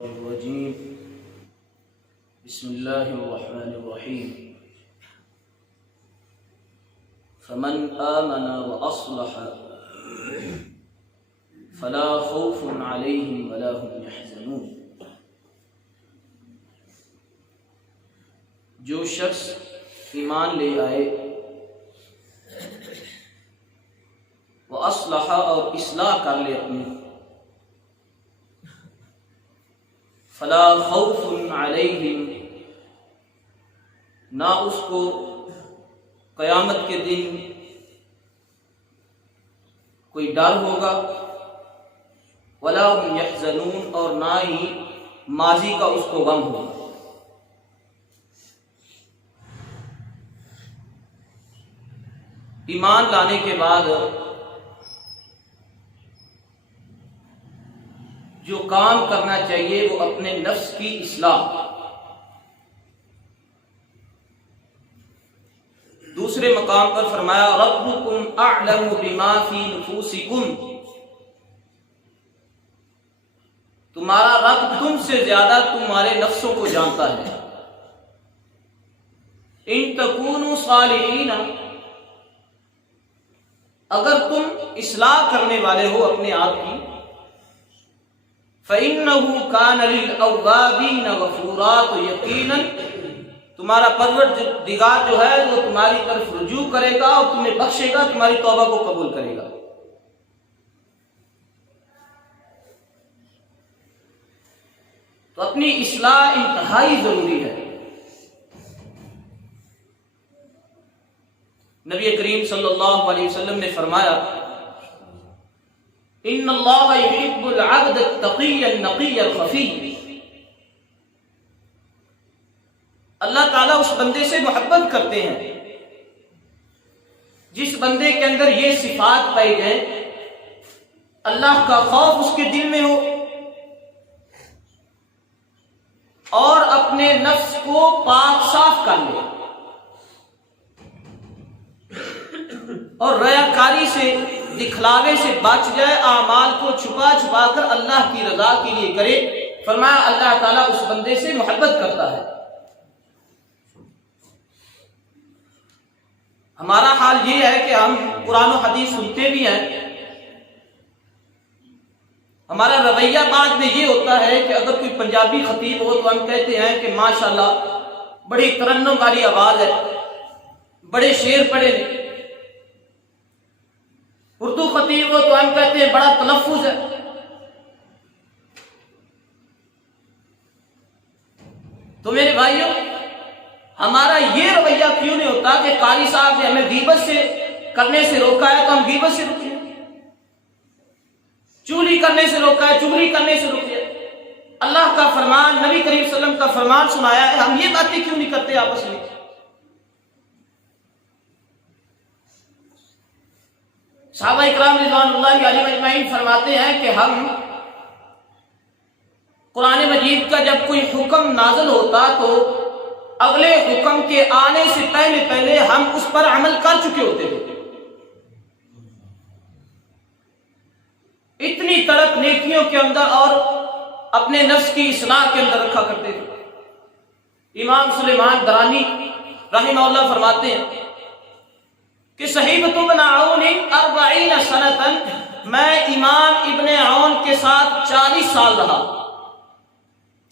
الرجيم بسم الله الرحمن الرحيم فمن آمن وأصلح فلا خوف عليهم ولا هم يحزنون. جو شخص ایمان لے آئے وہ اصلح اور اصلاح کر لے اپنی، فلا خوف علیہم، نہ اس کو قیامت کے دن کوئی ڈر ہوگا، ولا هم یحزنون، اور نہ ہی ماضی کا اس کو غم ہوگا. ایمان لانے کے بعد جو کام کرنا چاہیے وہ اپنے نفس کی اصلاح. دوسرے مقام پر فرمایا ربکم اعلم بما فی نفوسکم، تمہارا رب تم سے زیادہ تمہارے نفسوں کو جانتا ہے. ان تکونوا صالحین، اگر تم اصلاح کرنے والے ہو اپنے آپ کی، فَإِنَّهُ كَانَ لِلْأَوَّابِينَ غَفُورًا، تو یقیناً تمہارا پروردگار جو ہے وہ تمہاری طرف رجوع کرے گا اور تمہیں بخشے گا، تمہاری توبہ کو قبول کرے گا. تو اپنی اصلاح انتہائی ضروری ہے. نبی کریم صلی اللہ علیہ وسلم نے فرمایا ان اللہ یحب العبد التقی النقی الخفی، اللہ تعالیٰ اس بندے سے محبت کرتے ہیں جس بندے کے اندر یہ صفات پائی جائیں، اللہ کا خوف اس کے دل میں ہو اور اپنے نفس کو پاک صاف کر لے اور ریاکاری سے، دکھلاوے سے بچ جائے، اعمال کو چھپا چھپا کر اللہ کی رضا کے لیے کرے. فرمایا اللہ تعالیٰ اس بندے سے محبت کرتا ہے. ہمارا حال یہ ہے کہ ہم قرآن و حدیث سنتے بھی ہیں، ہمارا رویہ بعد میں یہ ہوتا ہے کہ اگر کوئی پنجابی خطیب ہو تو ہم کہتے ہیں کہ ماشاءاللہ بڑی ترنم والی آواز ہے، بڑے شعر پڑھے نے. اردو خطیب ہو تو ہم کہتے ہیں بڑا تلفظ ہے. تو میرے بھائیوں، ہمارا یہ رویہ کیوں نہیں ہوتا کہ قاری صاحب نے ہمیں غیبت سے کرنے سے روکا ہے تو ہم غیبت سے رکیں، چغلی کرنے سے روکا ہے چغلی کرنے سے رکیں. اللہ کا فرمان، نبی کریم صلی اللہ علیہ وسلم کا فرمان سنایا ہے، ہم یہ باتیں کیوں نہیں کرتے آپس میں؟ صحابہ اکرام رضوان اللہ علیہم اجمعین فرماتے ہیں کہ ہم قرآن مجید کا جب کوئی حکم نازل ہوتا تو اگلے حکم کے آنے سے پہلے پہلے ہم اس پر عمل کر چکے ہوتے تھے. اتنی تڑپ نیکیوں کے اندر اور اپنے نفس کی اصلاح کے اندر رکھا کرتے تھے. امام سلیمان درانی رحمہ اللہ فرماتے ہیں کہ صحیبۃ ابن عون 40 سنۃ، میں امام ابن عون کے ساتھ 40 سال رہا،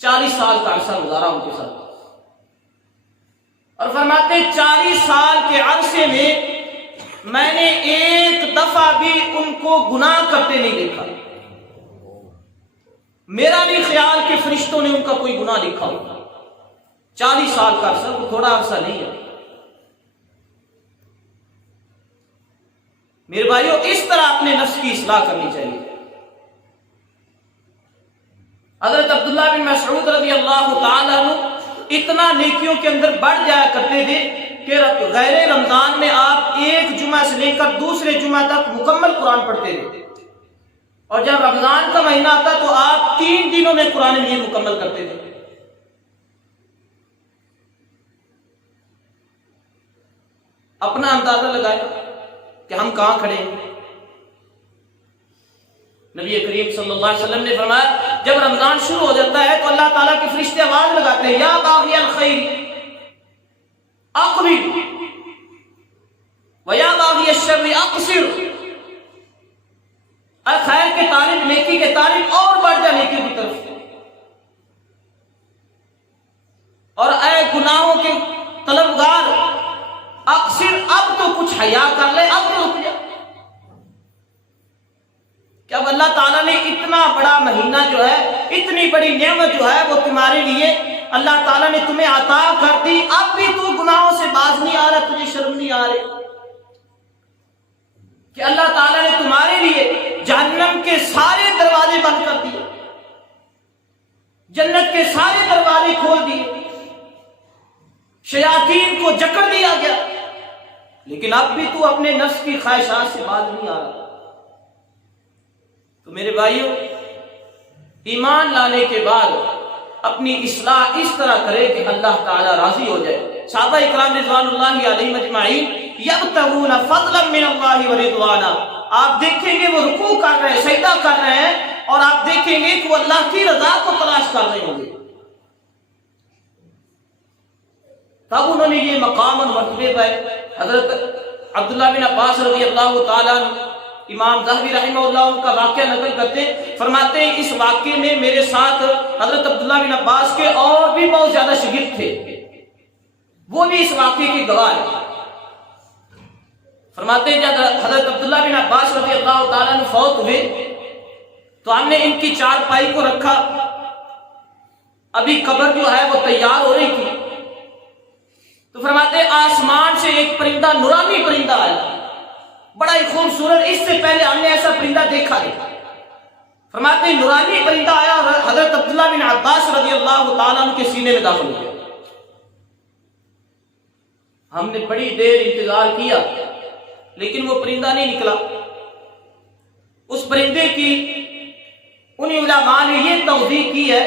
40 سال کا عرصہ گزارا ان کے ساتھ. اور فرماتے 40 سال کے عرصے میں نے ایک دفعہ بھی ان کو گناہ کرتے نہیں دیکھا. میرا بھی خیال کہ فرشتوں نے ان کا کوئی گناہ لکھا ہوگا. 40 سال کا عرصہ وہ تھوڑا عرصہ نہیں ہے. میرے بھائیوں، اس طرح اپنے نفس کی اصلاح کرنی چاہیے. حضرت عبداللہ بن مسعود رضی اللہ تعالیٰ عنہ اتنا نیکیوں کے اندر بڑھ جایا کرتے تھے کہ غیر رمضان میں آپ ایک جمعہ سے لے کر دوسرے جمعہ تک مکمل قرآن پڑھتے تھے، اور جب رمضان کا مہینہ آتا تو آپ 3 دنوں میں قرآن مجید مکمل کرتے تھے. اپنا اندازہ لگائیں کہ ہم کہاں کھڑے ہیں. نبی کریم صلی اللہ علیہ وسلم نے فرمایا جب رمضان شروع ہو جاتا ہے تو اللہ تعالیٰ کے فرشتے آواز لگاتے ہیں یا باغی الخیر اقبل ویا باغی الشر اقصر، اے خیر کے طالب، نیکی کے طالب اور بڑھ جا نیکی کی طرف، اور اے گناہوں کے طلبگار اقصر، اب تو کچھ حیا کر لے، اب تو رک جا۔ کہ اب اللہ تعالیٰ نے اتنا بڑا مہینہ جو ہے، اتنی بڑی نعمت جو ہے وہ تمہارے لیے اللہ تعالیٰ نے تمہیں عطا کر دی، اب بھی تو گناہوں سے باز نہیں آ رہا، تجھے شرم نہیں آ رہی کہ اللہ تعالیٰ نے تمہارے لیے جہنم کے سارے دروازے بند کر دیے، جنت کے سارے دروازے کھول دیے، شیاطین کو جکڑ دیا گیا، لیکن اب بھی تو اپنے نفس کی خواہشات سے باز نہیں آ رہا۔ تو میرے بھائیوں، ایمان لانے کے بعد اپنی اصلاح اس طرح کرے کہ اللہ تعالیٰ راضی ہو جائے۔ صحابہ اکرام رضوان اللہ علیہم اجمعین یبتغون فضلا من اللہ ورضوانا، آپ دیکھیں گے وہ رکوع کر رہے ہیں، سجدہ کر رہے ہیں، اور آپ دیکھیں گے کہ وہ اللہ کی رضا کو تلاش کر رہے ہوں گے۔ تب انہوں نے یہ مقام اور مرتبے پائے۔ حضرت عبداللہ بن عباس رضی اللہ تعالیٰ عنہ، امام ذہبی رحمہ اللہ ان کا واقعہ نقل کرتے ہیں، فرماتے ہیں اس واقعے میں میرے ساتھ حضرت عبداللہ بن عباس کے اور بھی بہت زیادہ شاگرد تھے، وہ بھی اس واقعے کی گواہ ہیں۔ فرماتے ہیں جب حضرت عبداللہ بن عباس رضی اللہ تعالیٰ عنہ فوت ہوئے تو ہم نے ان کی چارپائی کو رکھا، ابھی قبر جو ہے وہ تیار ہو رہی تھی، تو فرماتے ہیں آسمان سے ایک پرندہ، نورانی پرندہ آیا، بڑا ہی خوبصورت، اس سے پہلے ہم نے ایسا پرندہ دیکھا نہیں۔ فرماتے ہیں نورانی پرندہ آیا اور حضرت عبداللہ بن عباس رضی اللہ تعالیٰ عنہ کے سینے میں داخل ہو گیا۔ ہم نے بڑی دیر انتظار کیا لیکن وہ پرندہ نہیں نکلا۔ اس پرندے کی ان علماء نے یہ توضیح کی ہے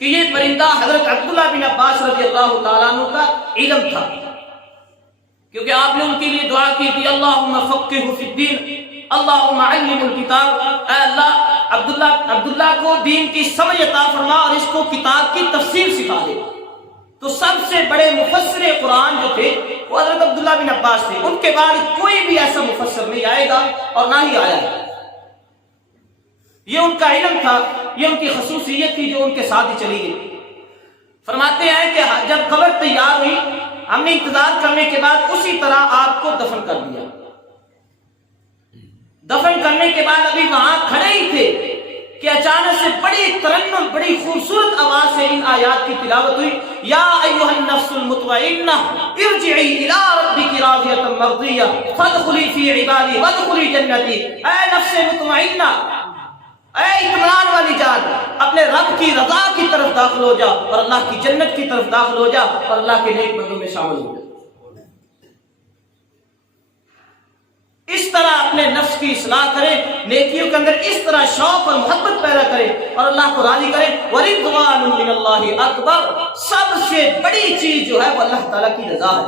کہ یہ پرندہ حضرت عبداللہ بن عباس رضی اللہ تعالیٰ عنہ کا علم تھا، کیونکہ آپ نے ان کے لیے دعا کی تھی اللہم فقہہ فی الدین اللہم علم الکتاب، اے اللہ عبداللہ کو دین کی سمجھ عطا فرما اور اس کو کتاب کی تفسیر سکھا دے۔ تو سب سے بڑے مفسر قرآن جو تھے وہ حضرت عبداللہ بن عباس تھے، ان کے بعد کوئی بھی ایسا مفسر نہیں آئے گا اور نہ ہی آیا ہے۔ یہ ان کا علم تھا، یہ ان کی خصوصیت تھی جو ان کے ساتھ ہی چلی گئی۔ فرماتے ہیں کہ جب قبر تیار ہوئی ہم نے انتظار کرنے کے بعد اسی طرح آپ کو دفن کر دیا۔ دفن کرنے کے بعد ابھی وہاں کھڑے ہی تھے کہ اچانک سے بڑی ترنم، بڑی خوبصورت آواز سے ان آیات کی تلاوت ہوئی، یا ایھا النفس المطمئنہ ارجعی الی ربک راضیۃ مرضیہ فادخلی فی عبادی وادخلی جنتی، اے نفس مطمئنہ، اے اطمینان والی جان، اپنے رب کی رضا کی طرف داخل ہو جا اور اللہ کی جنت کی طرف داخل ہو جا اور اللہ کے نیک بندوں میں شامل ہو جا۔ اس طرح اپنے نفس کی اصلاح کرے، نیکیوں کے اندر اس طرح شوق اور محبت پیدا کرے اور اللہ کو راضی کرے۔ وَرِضْوَانٌ مِّنَ اللَّهِ اکبر، سب سے بڑی چیز جو ہے وہ اللہ تعالیٰ کی رضا ہے،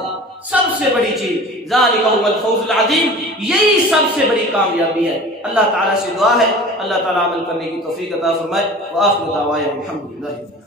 سب سے بڑی چیز۔ ذَلِكَ هُوَ الْفَوْزُ الْعَظِيمُ، یہی سب سے بڑی کامیابی ہے۔ اللہ تعالیٰ سے دعا ہے اللہ تعالیٰ عمل کرنے کی توفیق عطا فرمائے۔ وآخر دعوانا الحمدللہ۔